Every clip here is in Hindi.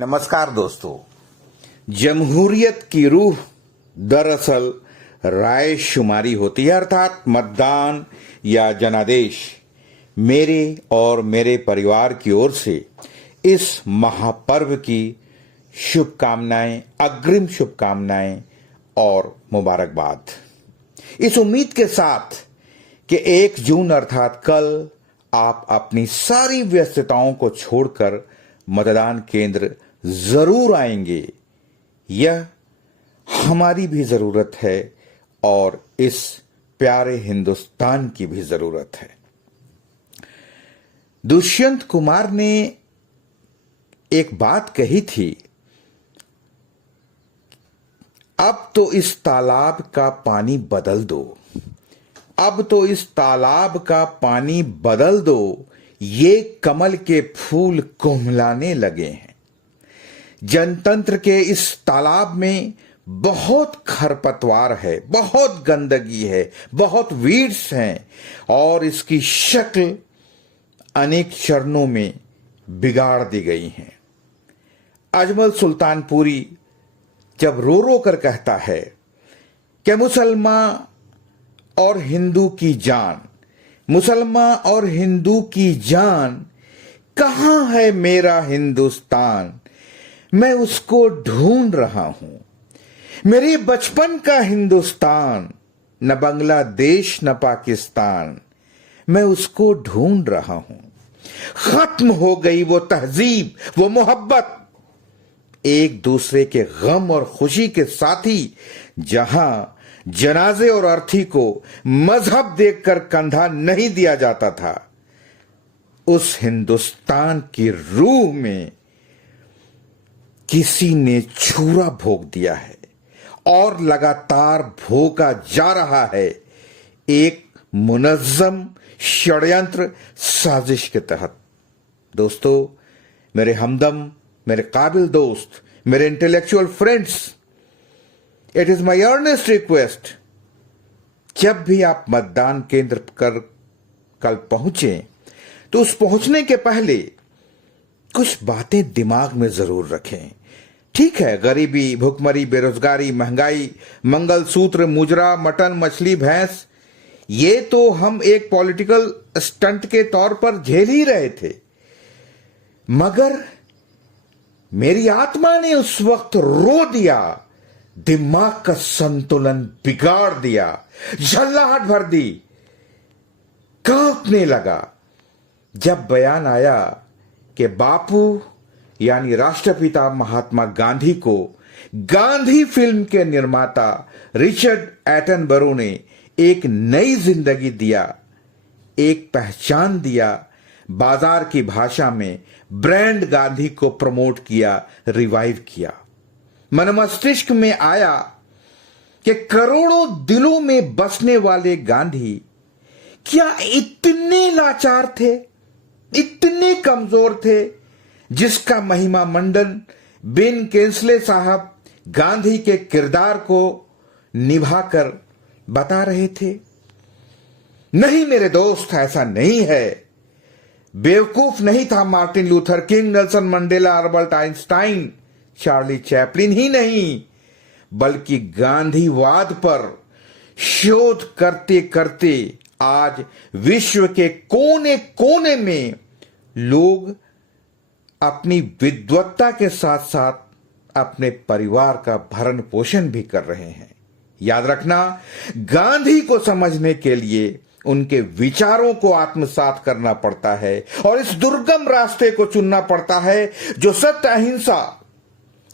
नमस्कार दोस्तों। जमहूरियत की रूह दरअसल राय शुमारी होती है, अर्थात मतदान या जनादेश। मेरे और मेरे परिवार की ओर से इस महापर्व की शुभकामनाएं, अग्रिम शुभकामनाएं और मुबारकबाद। इस उम्मीद के साथ कि 1 जून अर्थात कल आप अपनी सारी व्यस्तताओं को छोड़कर मतदान केंद्र जरूर आएंगे। यह हमारी भी जरूरत है और इस प्यारे हिंदुस्तान की भी जरूरत है। दुष्यंत कुमार ने एक बात कही थी, अब तो इस तालाब का पानी बदल दो, अब तो इस तालाब का पानी बदल दो, ये कमल के फूल कुम्हलाने लगे हैं। जनतंत्र के इस तालाब में बहुत खरपतवार है, बहुत गंदगी है, बहुत वीड्स हैं और इसकी शक्ल अनेक चरणों में बिगाड़ दी गई है। अजमल सुल्तानपुरी जब रो रो कर कहता है कि मुसलमान और हिंदू की जान, मुसलमान और हिंदू की जान, कहां है मेरा हिंदुस्तान, मैं उसको ढूंढ रहा हूं। मेरे बचपन का हिंदुस्तान, न बांग्लादेश न पाकिस्तान, मैं उसको ढूंढ रहा हूं। खत्म हो गई वो तहजीब, वो मोहब्बत, एक दूसरे के गम और खुशी के साथी, जहां जनाजे और अर्थी को मजहब देखकर कंधा नहीं दिया जाता था। उस हिंदुस्तान की रूह में किसी ने छुरा भोंक दिया है और लगातार भोंका जा रहा है, एक मुनज्जम षड्यंत्र साजिश के तहत। दोस्तों, मेरे हमदम, मेरे काबिल दोस्त, मेरे intellectual friends, it is my earnest request, जब भी आप मतदान केंद्र कर कल पहुंचे तो उस पहुंचने के पहले कुछ बातें दिमाग में जरूर रखें। ठीक है, गरीबी, भुखमरी, बेरोजगारी, महंगाई, मंगलसूत्र, मुजरा, मटन, मछली, भैंस, ये तो हम एक पॉलिटिकल स्टंट के तौर पर झेल ही रहे थे, मगर मेरी आत्मा ने उस वक्त रो दिया, दिमाग का संतुलन बिगाड़ दिया, झल्लाहट भर दी, कांपने लगा जब बयान आया कि बापू यानी राष्ट्रपिता महात्मा गांधी को गांधी फिल्म के निर्माता रिचर्ड एटनबरो ने एक नई जिंदगी दिया, एक पहचान दिया, बाजार की भाषा में ब्रांड गांधी को प्रमोट किया, रिवाइव किया। मन मस्तिष्क में आया कि करोड़ों दिलों में बसने वाले गांधी क्या इतने लाचार थे, इतने कमजोर थे, जिसका महिमा मंडन बेन किंगस्ले साहब गांधी के किरदार को निभाकर बता रहे थे। नहीं मेरे दोस्त, ऐसा नहीं है। बेवकूफ नहीं था Martin Luther King, Nelson Mandela, Albert Einstein, Charlie Chaplin ही नहीं, बल्कि गांधीवाद पर शोध करते करते आज विश्व के कोने कोने में लोग अपनी विद्वत्ता के साथ साथ अपने परिवार का भरण पोषण भी कर रहे हैं। याद रखना, गांधी को समझने के लिए उनके विचारों को आत्मसात करना पड़ता है और इस दुर्गम रास्ते को चुनना पड़ता है जो सत्य, अहिंसा,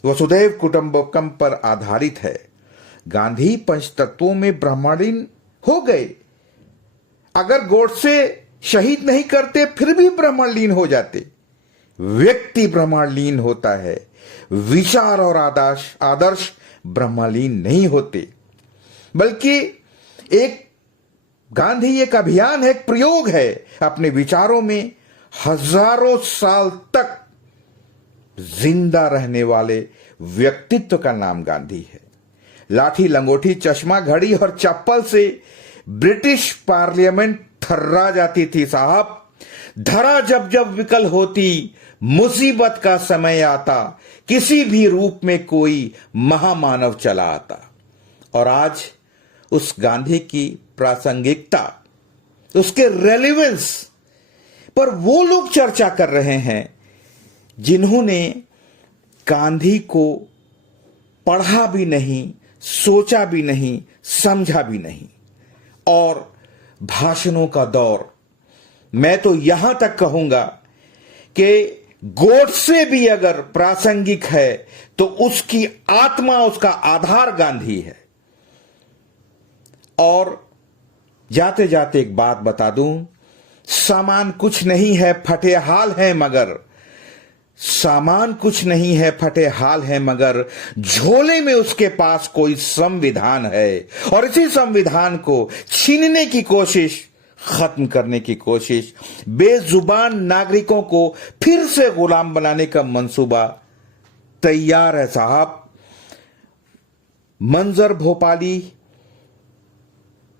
वसुधैव कुटुंबकम पर आधारित है। गांधी पंचतत्वों में ब्राह्मणलीन हो गए, अगर गोडसे शहीद नहीं करते फिर भी ब्राह्मणलीन हो जाते। व्यक्ति ब्राह्मणलीन होता है, विचार और आदर्श ब्राह्मणलीन नहीं होते। बल्कि गांधी एक अभियान है, एक प्रयोग है। अपने विचारों में हजारों साल तक जिंदा रहने वाले व्यक्तित्व का नाम गांधी है। लाठी, लंगोटी, चश्मा, घड़ी और चप्पल से ब्रिटिश पार्लियामेंट थर्रा जाती थी साहब। धरा जब जब विकल होती, मुसीबत का समय आता, किसी भी रूप में कोई महामानव चला आता। और आज उस गांधी की प्रासंगिकता, उसके रेलेवेंस पर वो लोग चर्चा कर रहे हैं जिन्होंने गांधी को पढ़ा भी नहीं, सोचा भी नहीं, समझा भी नहीं। और भाषणों का दौर, मैं तो यहां तक कहूंगा कि गोडसे भी अगर प्रासंगिक है तो उसकी आत्मा, उसका आधार गांधी है। और जाते जाते एक बात बता दूं, सामान कुछ नहीं है फटे हाल है मगर, सामान कुछ नहीं है फटे हाल है मगर झोले में उसके पास कोई संविधान है। और इसी संविधान को छीनने की कोशिश, खत्म करने की कोशिश, बेजुबान नागरिकों को फिर से गुलाम बनाने का मंसूबा तैयार है साहब। मंजर भोपाली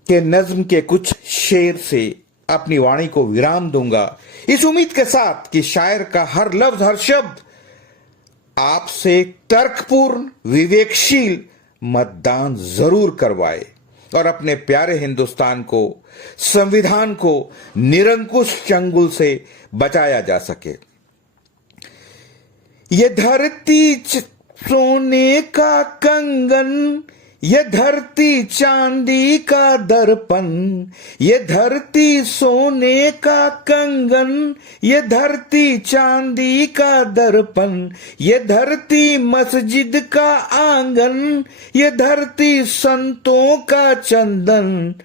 के नज्म के कुछ शेर से अपनी वाणी को विराम दूंगा, इस उम्मीद के साथ कि शायर का हर लफ्ज, हर शब्द आपसे तर्कपूर्ण, विवेकशील मतदान जरूर करवाए और अपने प्यारे हिंदुस्तान को, संविधान को निरंकुश चंगुल से बचाया जा सके। ये धरती सोने का कंगन, ये धरती चांदी का दर्पण, ये धरती सोने का कंगन, ये धरती चांदी का दर्पण, ये धरती मस्जिद का आंगन, ये धरती संतों का चंदन।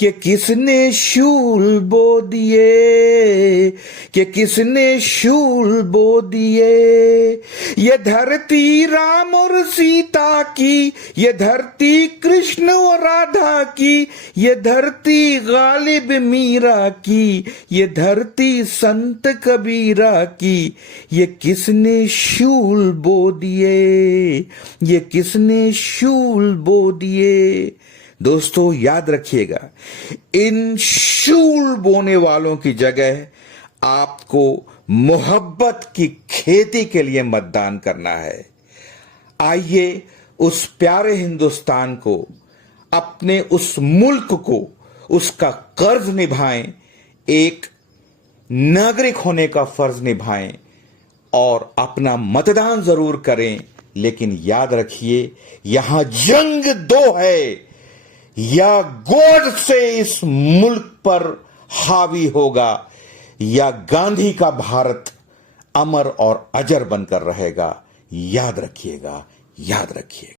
कि किसने शूल बो दिए, कि किसने शूल बो दिए, ये धरती राम और सीता की, ये धरती कृष्ण और राधा की, ये धरती गालिब मीरा की, ये धरती संत कबीरा की। ये किसने शूल बो दिए, ये किसने शूल बो दिए। दोस्तों याद रखिएगा, इन शूल बोने वालों की जगह आपको मोहब्बत की खेती के लिए मतदान करना है। आइए उस प्यारे हिंदुस्तान को, अपने उस मुल्क को, उसका कर्ज निभाएं, एक नागरिक होने का फर्ज निभाएं और अपना मतदान जरूर करें। लेकिन याद रखिए, यहां जंग दो है, या गोड से इस मुल्क पर हावी होगा, या गांधी का भारत अमर और अजर बनकर रहेगा। याद रखिएगा, याद रखिएगा।